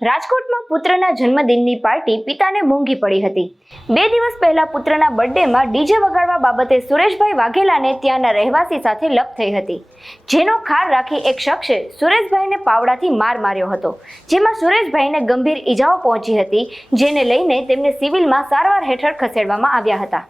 રાજકોટમાં પુત્રના જન્મદિનની પાર્ટી પિતાને મોંઘી પડી હતી. બે દિવસ પહેલા પુત્રના બર્થડેમાં ડીજે વગાડવા બાબતે સુરેશભાઈ વાઘેલાને ત્યાંના રહેવાસી સાથે લપ થઈ હતી. જેનો ખાર રાખી એક શખ્સે સુરેશભાઈને પાવડાથી માર માર્યો હતો. જેમાં સુરેશભાઈને ગંભીર ઈજાઓ પહોંચી હતી, જેને લઈને તેમને સિવિલમાં સારવાર હેઠળ ખસેડવામાં આવ્યા હતા.